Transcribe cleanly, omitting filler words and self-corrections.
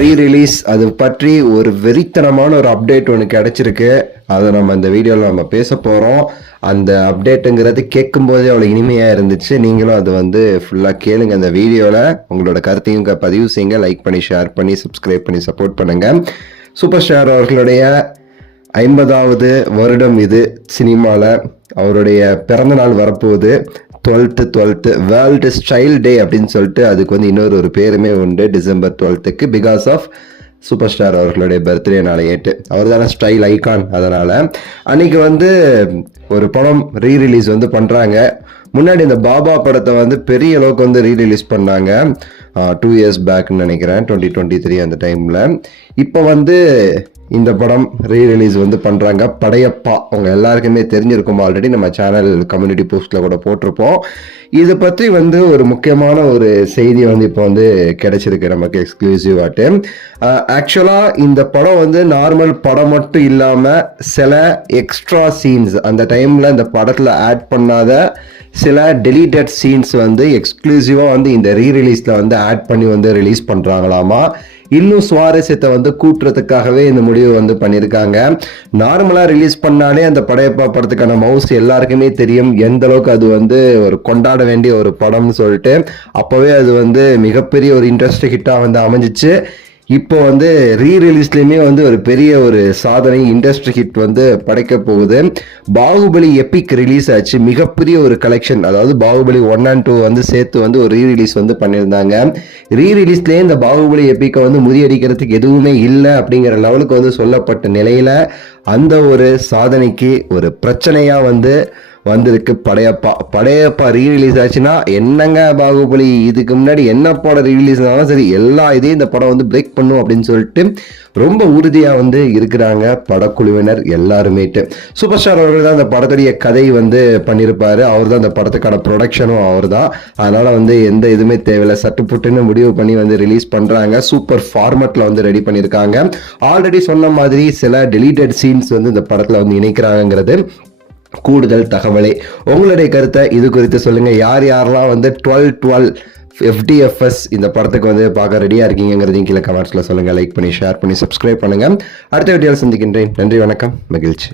Re release அது பற்றி ஒரு வெறித்தனமான ஒரு அப்டேட் ஒன்று கிடைச்சிருக்கு. அதை நம்ம இந்த வீடியோவில் நம்ம பேச போகிறோம். அந்த அப்டேட்டுங்கிறது கேட்கும்போதே அவ்வளோ இனிமையாக இருந்துச்சு. நீங்களும் அது ஃபுல்லாக கேளுங்க. அந்த வீடியோவில் உங்களோட கருத்தையும் பதிவு செய்யுங்க. லைக் பண்ணி, ஷேர் பண்ணி, சப்ஸ்கிரைப் பண்ணி சப்போர்ட் பண்ணுங்கள். சூப்பர் ஸ்டார் அவர்களுடைய 50வது வருடம் இது சினிமாவில். அவருடைய பிறந்த நாள் வரப்போகுது. 12th வேர்ல்டு ஸ்டைல் டே அப்படின்னு சொல்லிட்டு அதுக்கு இன்னொரு பேருமே உண்டு December 12th because of super star அவர்களுடைய பர்த்டே நாளையேட்டு. அவர் தானே ஸ்டைல் ஐகான். அதனால் அன்னைக்கு ஒரு படம் ரீ ரிலீஸ் பண்ணுறாங்க. முன்னாடி இந்த பாபா படத்தை பெரிய அளவுக்கு ரீ ரிலீஸ் பண்ணாங்க 2 years பேக்னு நினைக்கிறேன், 2023 அந்த டைமில். இப்போ இந்த படம் ரீ ரிலீஸ் பண்ணுறாங்க. படையப்பா அவங்க எல்லாருக்குமே தெரிஞ்சிருக்கும். ஆல்ரெடி நம்ம சேனல் கம்யூனிட்டி போஸ்ட்டில் கூட போட்டிருப்போம். இதை பற்றி ஒரு முக்கியமான ஒரு செய்தி இப்போ கிடைச்சிருக்கு நமக்கு எக்ஸ்க்ளூசிவாட்டு. ஆக்சுவலாக இந்த படம் நார்மல் படம் மட்டும் இல்லாமல் சில எக்ஸ்ட்ரா சீன்ஸ் அந்த டைமில் இந்த படத்தில் ஆட் பண்ணாத சில டெலிட்டட் சீன்ஸ் எக்ஸ்க்ளூசிவாக இந்த ரீ ரிலீஸில் ஆட் பண்ணி ரிலீஸ் பண்ணுறாங்களாமா. இன்னும் சுவாரஸ்யத்தை கூட்டுறதுக்காகவே இந்த முடிவு பண்ணியிருக்காங்க. நார்மலாக ரிலீஸ் பண்ணாலே அந்த படையப்பா படத்துக்கான மவுஸ் எல்லாருக்குமே தெரியும் எந்த அளவுக்கு அது ஒரு கொண்டாட வேண்டிய ஒரு படம்னு சொல்லிட்டு. அப்போவே அது மிகப்பெரிய ஒரு இன்ட்ரெஸ்ட் ஹிட்டாக அமைஞ்சிச்சு. இப்போ ரீ ரிலீஸ்லேயுமே ஒரு பெரிய ஒரு சாதனை இண்டஸ்ட்ரி ஹிட் படைக்க போகுது. பாகுபலி எபிக் ரிலீஸ் ஆச்சு. மிகப்பெரிய ஒரு கலெக்ஷன். அதாவது பாகுபலி 1 and 2 சேர்த்து ஒரு ரீ ரிலீஸ் பண்ணியிருந்தாங்க. ரீ ரிலீஸ்லேயே இந்த பாகுபலி எபிக்கை முறியடிக்கிறதுக்கு எதுவுமே இல்லை அப்படிங்கிற லெவலுக்கு சொல்லப்பட்ட நிலையில அந்த ஒரு சாதனைக்கு ஒரு பிரச்சனையா வந்திருக்கு படையப்பா ரீ ரிலீஸ் ஆச்சுன்னா என்னங்க பாகுபலி இதுக்கு முன்னாடி என்ன படம் ரீ ரிலீஸ் ஆனாலும் சரி எல்லா இதையும் இந்த படம் பிரேக் பண்ணும் அப்படின்னு சொல்லிட்டு ரொம்ப உறுதியா இருக்கிறாங்க படக்குழுவினர் எல்லாருமேட்டு. சூப்பர் ஸ்டார் அவர்கள் தான் அந்த படத்துடைய கதை பண்ணியிருப்பாரு. அவர் தான் அந்த படத்துக்கான ப்ரொடக்ஷனும் அவர் தான். அதனால எந்த இதுவுமே தேவையில்லை, சட்டுப்புட்டுன்னு முடிவு பண்ணி ரிலீஸ் பண்றாங்க. சூப்பர் ஃபார்மட்ல ரெடி பண்ணியிருக்காங்க. ஆல்ரெடி சொன்ன மாதிரி சில டெலிட்டட் சீன்ஸ் இந்த படத்துல இணைக்கிறாங்கிறது கூடுதல் தகவலே. உங்களுடைய கருத்தை இது குறித்து சொல்லுங்க. யாரெல்லாம் 12/12 FDFS இந்த படத்துக்கு பார்க்க ரெடியா இருக்கீங்கிறதையும் கீழே கமெண்ட்ஸ்ல சொல்லுங்க. லைக் பண்ணி, ஷேர் பண்ணி, சப்ஸ்கிரைப் பண்ணுங்க. அடுத்த வீடியோவில் சந்திக்கின்றேன். நன்றி, வணக்கம், மகிழ்ச்சி.